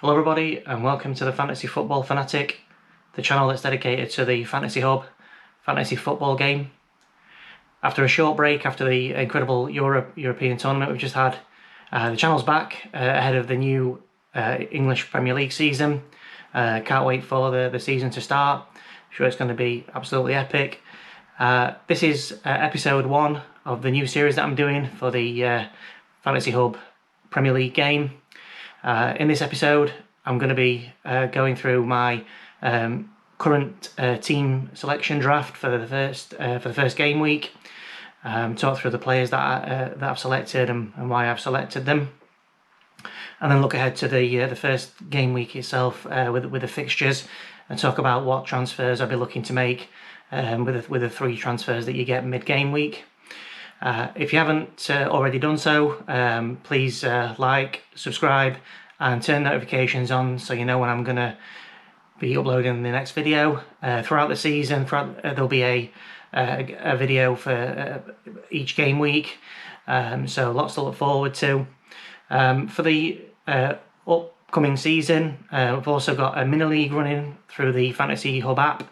Hello everybody and welcome to the Fantasy Football Fanatic, the channel that's dedicated to the Fantasy Hub fantasy football game. After a short break after the incredible European tournament we've just had, the channel's back ahead of the new English Premier League season. Can't wait for the season to start. I'm sure it's going to be absolutely epic. This is episode 1 of the new series that I'm doing for the Fantasy Hub Premier League game. In this episode, I'm going to be going through my current team selection draft for the first game week. Talk through the players that I've selected and why I've selected them, and then look ahead to the first game week itself with the fixtures, and talk about what transfers I'll be looking to make with the 3 transfers that you get mid-game week. If you haven't already done so, please like, subscribe and turn notifications on so you know when I'm going to be uploading the next video. Throughout the season, there'll be a video for each game week, so lots to look forward to. For the upcoming season, we've also got a mini league running through the Fantasy Hub app,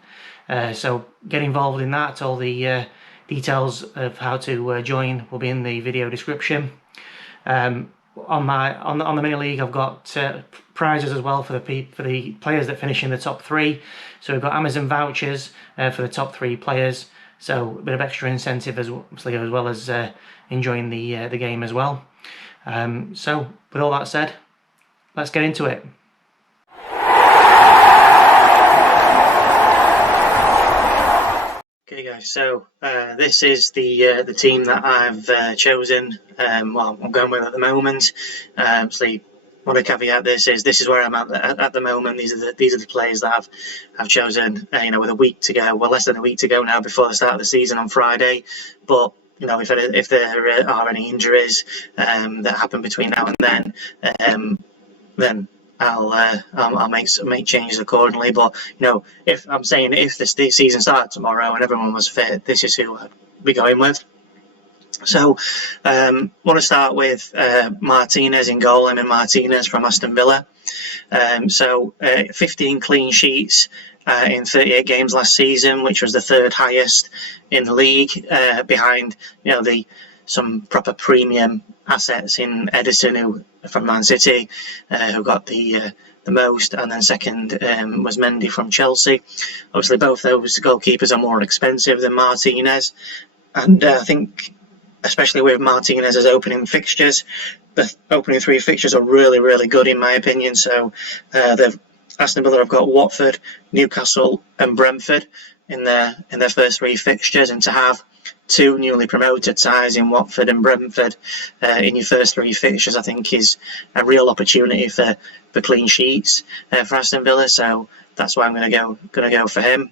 so get involved in that. All the details of how to join will be in the video description. On the mini league, I've got prizes as well for the players that finish in the top 3. So we've got Amazon vouchers for the top 3 players. So a bit of extra incentive as well as enjoying the game as well. So with all that said, let's get into it. Okay guys, so this is the team that I've chosen. Well, I'm going with at the moment. Obviously, want to caveat this is where I'm at the moment. These are the players that I've chosen. With a week to go, well, less than a week to go now before the start of the season on Friday. But if there are any injuries that happen between now and then I'll make changes accordingly. But if the season started tomorrow and everyone was fit, this is who I'd be going with. So want to start with Martinez in goal. I'm in Martinez from Aston Villa. 15 clean sheets in 38 games last season, which was the 3rd highest in the league, behind some proper premium assets in Edison, from Man City, who got the most, and then second was Mendy from Chelsea. Obviously, both those goalkeepers are more expensive than Martinez, and I think, especially with Martinez's opening fixtures, the opening 3 fixtures are really, really good in my opinion. So Aston Villa have got Watford, Newcastle and Brentford in their first 3 fixtures, and to have 2 newly promoted sides in Watford and Brentford in your first 3 fixtures, I think is a real opportunity for clean sheets for Aston Villa. So that's why I'm going to go for him.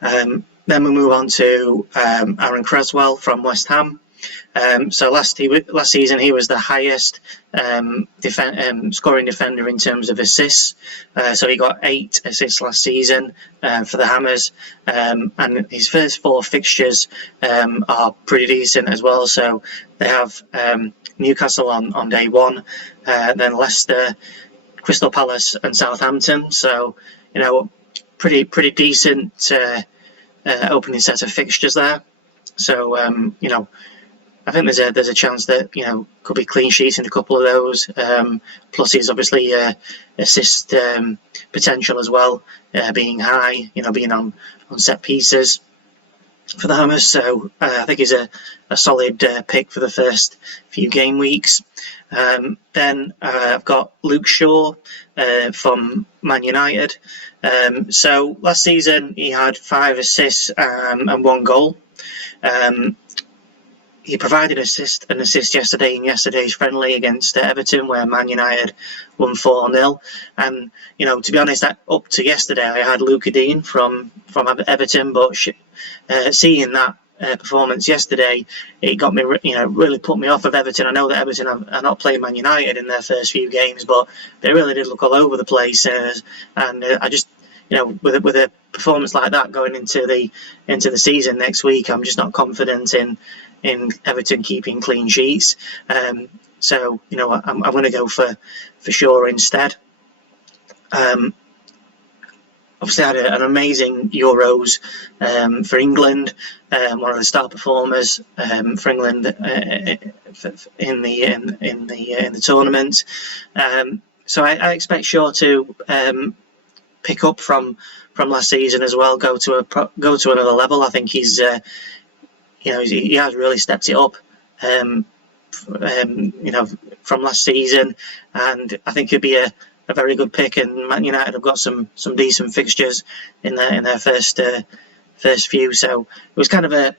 Then we move on to Aaron Cresswell from West Ham. So last season he was the highest scoring defender in terms of assists. So he got 8 assists last season for the Hammers, and his first 4 fixtures are pretty decent as well. So they have Newcastle on day 1, then Leicester, Crystal Palace and Southampton. So pretty decent opening set of fixtures there. So I think there's a chance that could be clean sheets in a couple of those. Plus, he's obviously assist potential as well, being high. Being on set pieces for the Hammers. So I think he's a solid pick for the first few game weeks. Then I've got Luke Shaw from Man United. So last season he had 5 assists and 1 goal. He provided an assist yesterday in yesterday's friendly against Everton, where Man United won 4-0. And to be honest, up to yesterday, I had Luca Dean from Everton, but seeing that performance yesterday, it got me, really put me off of Everton. I know that Everton are not playing Man United in their first few games, but they really did look all over the place. And I just, with a performance like that going into the season next week, I'm just not confident in in Everton keeping clean sheets. So I'm going to go for Shaw instead. Obviously had an amazing Euros for England, one of the star performers for England in the tournament. So I expect Shaw to pick up from last season as well, go to another level. I think he has really stepped it up. From last season, and I think he'd be a very good pick. And Man United have got some decent fixtures in their first few, so it was kind of a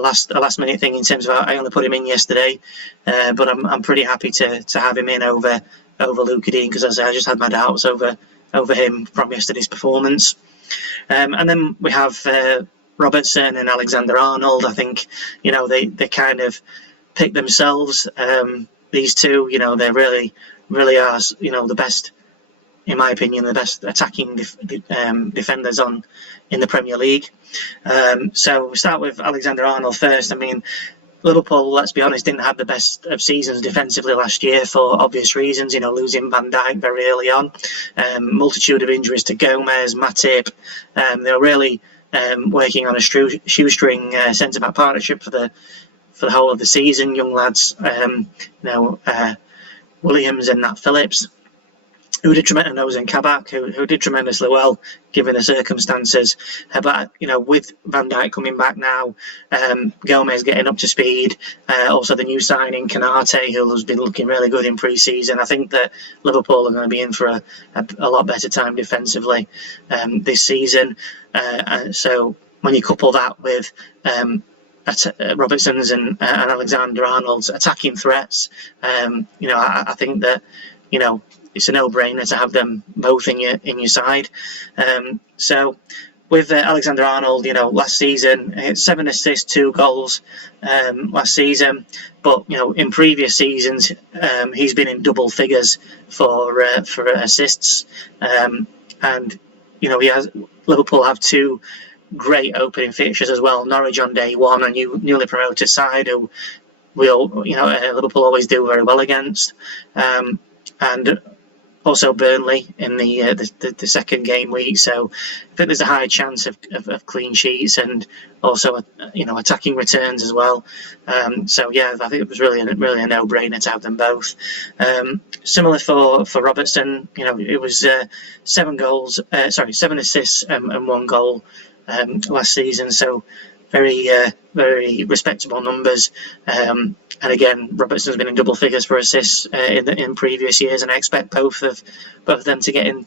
last minute thing in terms of I only put him in yesterday, but I'm pretty happy to have him in over Luca Dean, because as I say, I just had my doubts over him from yesterday's performance. And then we have Robertson and Alexander-Arnold. I think they kind of pick themselves. These two, they really are, the best, in my opinion, the best attacking defenders in the Premier League. So we start with Alexander-Arnold first. I mean, Liverpool, let's be honest, didn't have the best of seasons defensively last year for obvious reasons. Losing Van Dijk very early on, multitude of injuries to Gomez, Matip. They were really working on a shoestring centre-back partnership for the whole of the season. Young lads, Williams and Nat Phillips, who did tremendous, and Kabak, who did tremendously well given the circumstances. But with Van Dijk coming back now, Gomez getting up to speed, also the new signing Canate, who's been looking really good in pre-season. I think that Liverpool are going to be in for a lot better time defensively this season. So when you couple that with Robertson's and Alexander-Arnold's attacking threats, I think that it's a no-brainer to have them both in your side. So with Alexander-Arnold, last season, 7 assists, 2 goals last season, but in previous seasons he's been in double figures for assists, and Liverpool have 2 great opening fixtures as well. Norwich on day one, a newly promoted side who Liverpool always do very well against, and also Burnley in the second game week. So I think there's a high chance of clean sheets and also attacking returns as well. So yeah, I think it was really a no-brainer to have them both. Similar for Robertson, it was 7 assists and 1 goal last season, so very respectable numbers. And again, Robertson's been in double figures for assists in previous years, and I expect both of them to get in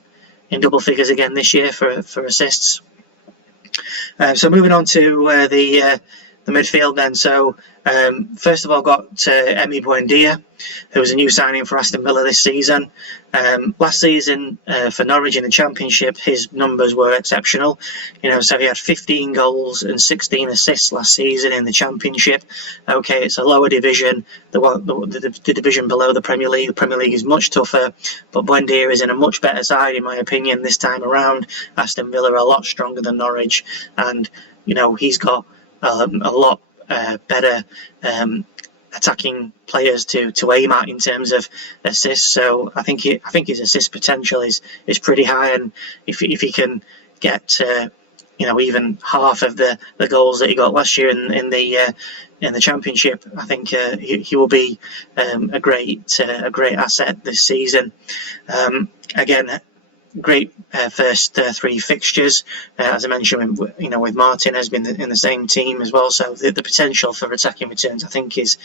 double figures again this year for assists. So moving on to the midfield then. So first of all, got Emi Buendia, who was a new signing for Aston Villa this season. Last season for Norwich in the Championship, his numbers were exceptional. So he had 15 goals and 16 assists last season in the Championship. Okay, it's a lower division, the division below the Premier League. The Premier League is much tougher, but Buendia is in a much better side, in my opinion, this time around. Aston Villa are a lot stronger than Norwich, and he's got a lot better attacking players to aim at in terms of assists. So I think his assist potential is pretty high, and if he can get even half of the goals that he got last year in the Championship, I think he will be a great asset this season. Again, great first 3 fixtures, as I mentioned. With Martin has been in the same team as well, so the potential for attacking returns I think is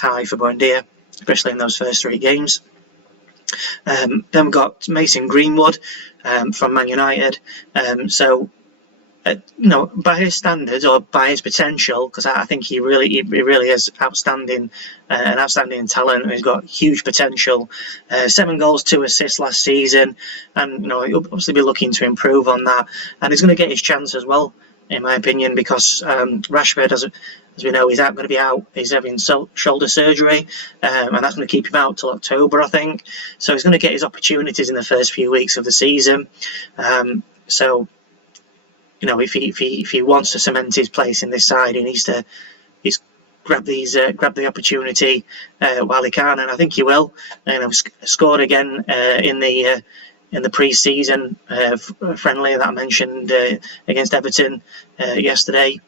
high for Buendia, especially in those first 3 games. Then we've got Mason Greenwood from Man United. So by his standards, or by his potential, because I think he really is an outstanding talent. He's got huge potential. 7 goals, 2 assists last season, and he'll obviously be looking to improve on that. And he's going to get his chance as well, in my opinion, because Rashford, as we know, he's going to be out. He's having shoulder surgery, and that's going to keep him out till October, I think. So he's going to get his opportunities in the first few weeks of the season. So if he wants to cement his place in this side, he needs to grab the opportunity while he can, and I think he will. And I've scored again in the pre-season friendly that I mentioned against Everton yesterday,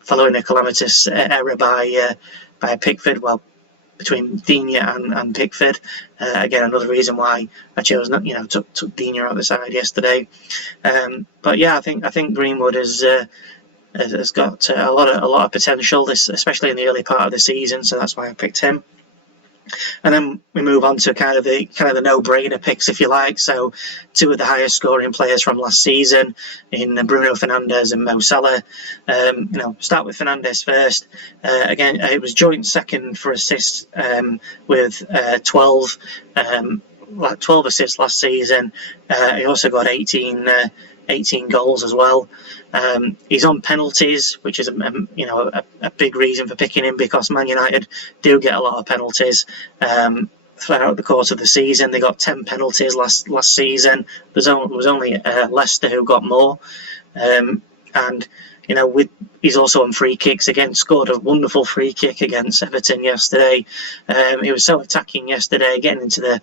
following a calamitous error by Pickford. Well, between Digne and Pickford. Again, another reason why I chose not, took Digne out the side yesterday. But yeah, I think Greenwood has got a lot of potential, especially in the early part of the season. So that's why I picked him. And then we move on to kind of the no-brainer picks, if you like. So two of the highest scoring players from last season in Bruno Fernandes and Mo Salah. Start with Fernandes first. Again, it was joint second for assists with 12 assists last season. He also got 18 goals as well. He's on penalties, which is a big reason for picking him, because Man United do get a lot of penalties throughout the course of the season. They got 10 penalties last season. There was only Leicester who got more, and he's also on free kicks. Again, scored a wonderful free kick against Everton yesterday. He was so attacking yesterday, getting into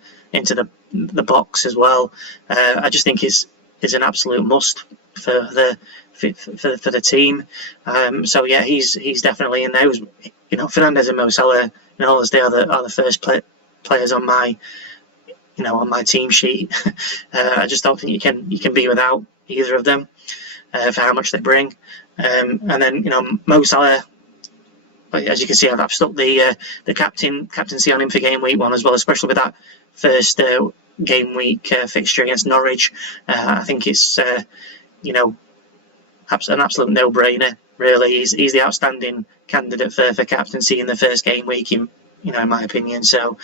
the box as well. I just think is an absolute must for the team. So yeah, he's definitely in there. Fernandes and Mo Salah, as they are the first players on my team sheet. I just don't think you can be without either of them for how much they bring. And then Mo Salah, as you can see, I've stuck the captaincy on him for game week 1 as well, especially with that first game week fixture against Norwich. I think it's an absolute no-brainer. Really, he's the outstanding candidate for captaincy in the first game week, in my opinion. So,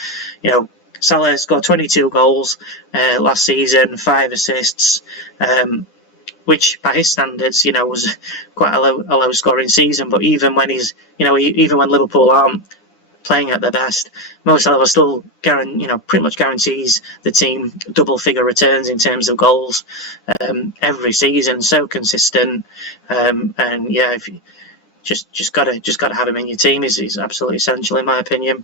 Salah scored 22 goals last season, 5 assists, which by his standards, was quite a low scoring season. But even when even when Liverpool aren't playing at their best, Mo Salah still pretty much guarantees the team double-figure returns in terms of goals every season. So consistent, and yeah, if you just gotta have him in your team, he's absolutely essential in my opinion.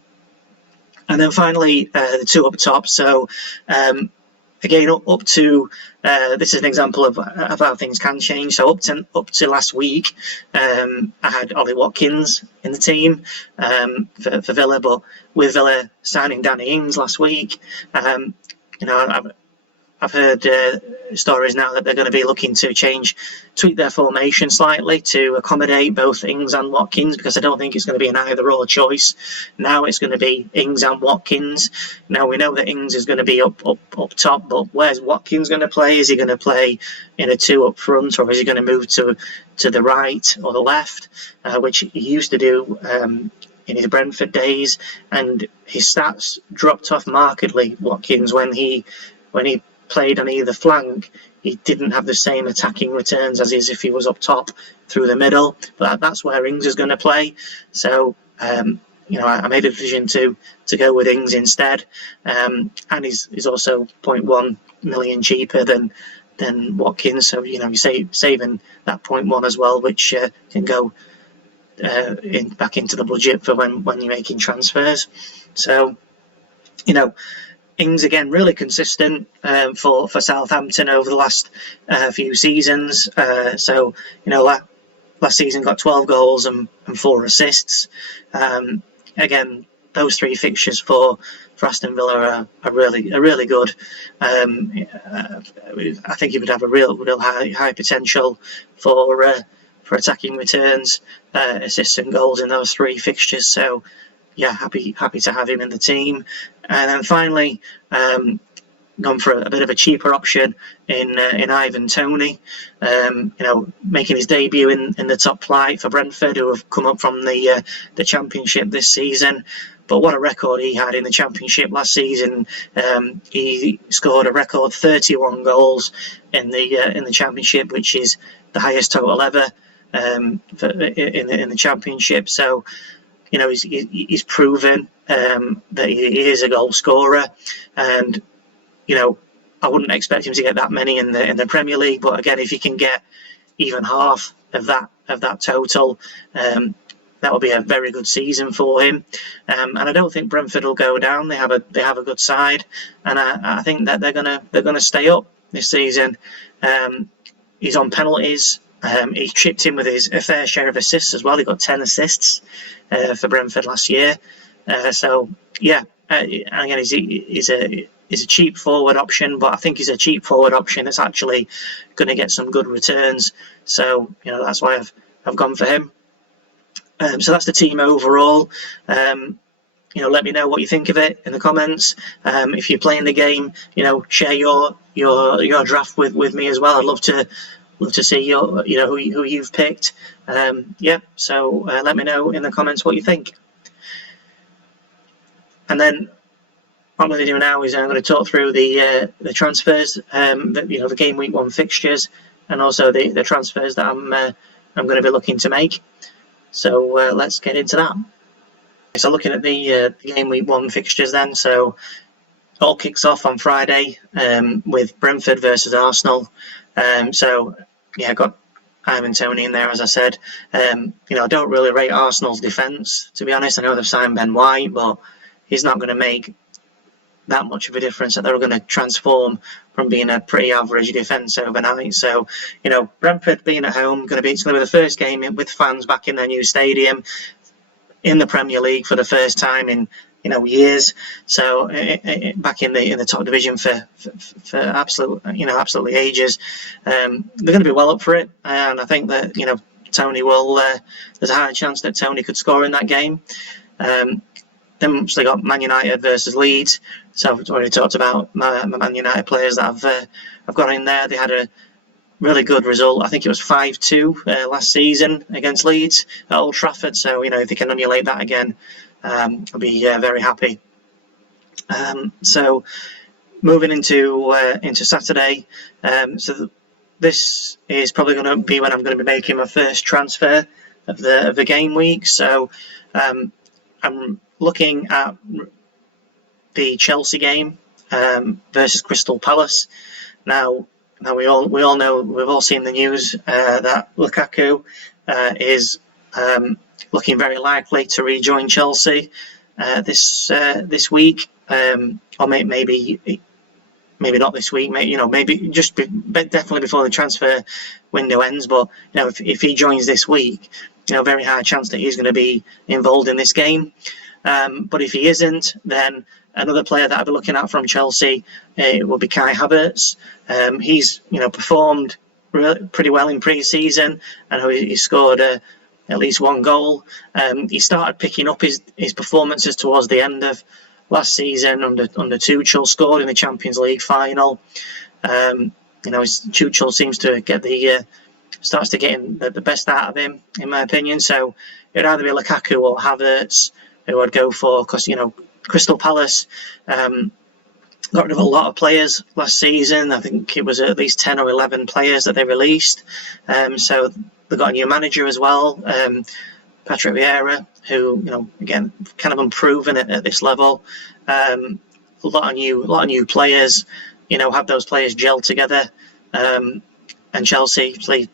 And then finally, the two up top. So again, up to this is an example of how things can change. So up to last week, I had Ollie Watkins in the team for Villa, but with Villa signing Danny Ings last week, I've heard stories now that they're going to be looking to tweak their formation slightly to accommodate both Ings and Watkins, because I don't think it's going to be an either-or choice. Now it's going to be Ings and Watkins. Now we know that Ings is going to be up top, but where's Watkins going to play? Is he going to play in a 2 up front, or is he going to move to the right or the left, which he used to do in his Brentford days? And his stats dropped off markedly, Watkins, when he played on either flank. He didn't have the same attacking returns as if he was up top through the middle. But that's where Ings is going to play. So I made a decision to go with Ings instead, and he's also 0.1 million cheaper than Watkins. So you're saving that 0.1 as well, which can go back into the budget for when you're making transfers. So Ings again really consistent for Southampton over the last few seasons. So last season got 12 goals and 4 assists. Again, those 3 fixtures for Aston Villa are really good. I think he would have a real high potential for attacking returns, assists and goals in those 3 fixtures. So yeah, happy to have him in the team. And then finally, gone for a bit of a cheaper option in Ivan Toney, making his debut in the top flight for Brentford, who have come up from the Championship this season. But what a record he had in the Championship last season. He scored a record 31 goals in the Championship, which is the highest total ever in the Championship. So he's proven that he is a goal scorer, and I wouldn't expect him to get that many in the Premier League. But again, if you can get even half of that total, that will be a very good season for him. And I don't think Brentford will go down. They have a good side, and I think that they're gonna stay up this season. He's on penalties. He chipped in with a fair share of assists as well. He got 10 assists for Brentford last year. So yeah, again, he's a cheap forward option, but I think he's a cheap forward option that's actually going to get some good returns. So that's why I've gone for him. So that's the team overall. Let me know what you think of it in the comments. If you're playing the game, share your draft with me as well. I'd love to see who you've picked. So let me know in the comments what you think. And then what I'm going to do now is I'm going to talk through the transfers, the game week 1 fixtures, and also the transfers that I'm going to be looking to make. So let's get into that. So looking at the game week 1 fixtures then, so it all kicks off on Friday with Brentford versus Arsenal. So yeah, I got Ivan Toney in there, as I said. I don't really rate Arsenal's defence, to be honest. I know they've signed Ben White, but he's not going to make that much of a difference, that they're going to transform from being a pretty average defence overnight. So, Brentford being at home, it's going to be the first game with fans back in their new stadium in the Premier League for the first time in years. So back in the top division for absolutely ages. They're going to be well up for it, and I think that Toney will. There's a high chance that Toney could score in that game. Then they got Man United versus Leeds. So I've already talked about my Man United players that I've got in there. They had a really good result. I think it was 5-2 last season against Leeds at Old Trafford. So if they can emulate that again, I'll be very happy. So moving into Saturday. So this is probably going to be when I'm going to be making my first transfer of the game week. So I'm looking at the Chelsea game versus Crystal Palace. Now we all know, we've all seen the news that Lukaku is looking very likely to rejoin Chelsea this week, or maybe not this week. Maybe just definitely before the transfer window ends. But if he joins this week, very high chance that he's going to be involved in this game. But if he isn't, then another player that I'll be looking at from Chelsea will be Kai Havertz. He's performed pretty well in pre-season, and he scored at least 1 goal. He started picking up his performances towards the end of last season under Tuchel. Scored in the Champions League final. Tuchel seems to starts to get the best out of him, in my opinion. So it'd either be Lukaku or Havertz who I'd go for, because Crystal Palace got rid of a lot of players last season. I think it was at least 10 or 11 players that they released. So they got a new manager as well, Patrick Vieira, who again kind of unproven at this level. A lot of new players. Have those players gel together. And Chelsea play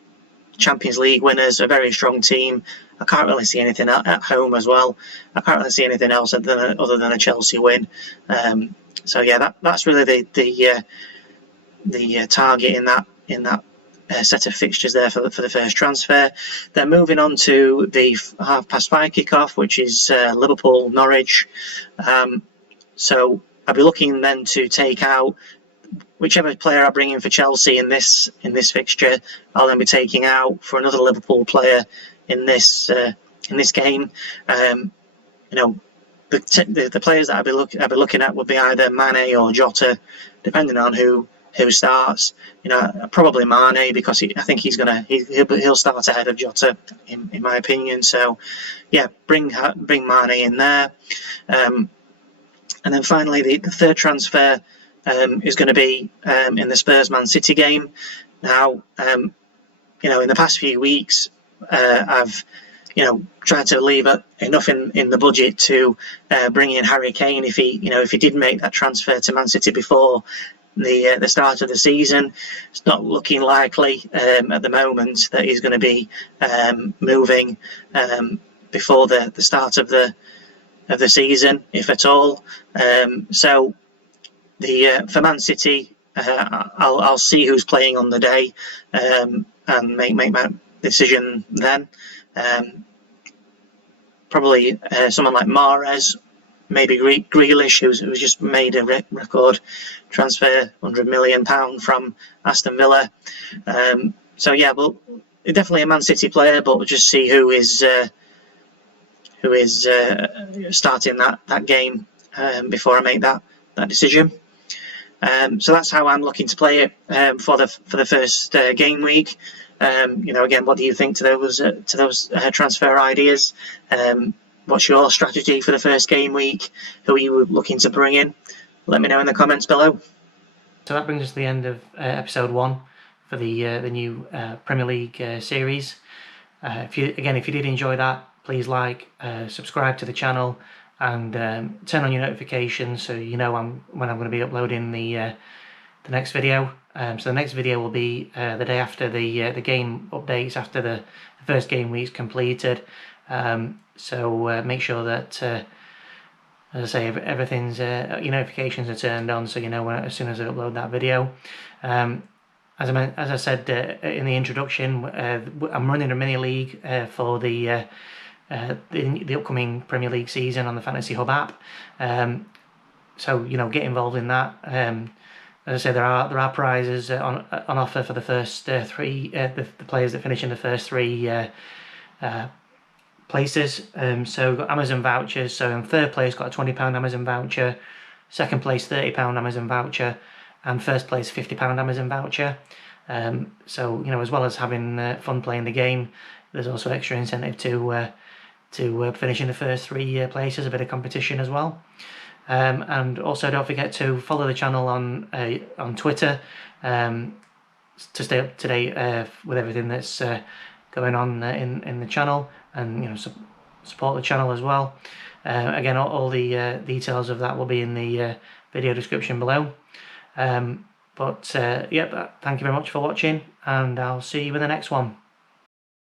Champions League winners, a very strong team. I can't really see anything at home as well. I can't really see anything else other than a Chelsea win. So yeah, that's really the target in that set of fixtures there for the first transfer. Then moving on to the 5:30 kickoff, which is Liverpool Norwich. So I'll be looking then to take out whichever player I bring in for Chelsea in this fixture. I'll then be taking out for another Liverpool player in this game. The players that I'll be looking at would be either Mane or Jota, depending on who starts. Probably Mane, because I think he'll start ahead of Jota in my opinion. So yeah, bring Mane in there. And then finally the third transfer is going to be in the Spurs Man City game. Now in the past few weeks I've tried to leave enough in the budget to bring in Harry Kane if he did make that transfer to Man City before the start of the season. It's not looking likely at the moment that he's going to be moving. before the start of the season, if at all. So for Man City, I'll see who's playing on the day, and make my decision then. Probably someone like Mahrez, maybe Grealish, who's just made a record transfer, £100 million from Aston Villa. So yeah, well, definitely a Man City player, but we'll just see who is starting that game before I make that decision. So that's how I'm looking to play it for the first game week. Again, what do you think to those transfer ideas? What's your strategy for the first game week? Who are you looking to bring in? Let me know in the comments below. So that brings us to the end of episode 1 for the new Premier League series. If you did enjoy that, please like, subscribe to the channel, and turn on your notifications so you know when I'm going to be uploading the next video. So the next video will be the day after the game updates, after the first game week's completed. So make sure that, as I say, everything's your notifications are turned on, so you know as soon as I upload that video. As I said in the introduction, I'm running a mini league for the upcoming Premier League season on the Fantasy Hub app. So get involved in that. As I say, there are prizes on offer for the first 3 the players that finish in the first 3 places. So we've got Amazon vouchers. So in third place, got a £20 Amazon voucher. Second place, £30 Amazon voucher, and first place, £50 Amazon voucher. So as well as having fun playing the game, there's also extra incentive to finish in the first 3 places, a bit of competition as well. And also don't forget to follow the channel on Twitter to stay up to date with everything that's going on in the channel, and support the channel as well. Again, all the details of that will be in the video description below. Thank you very much for watching, and I'll see you in the next one.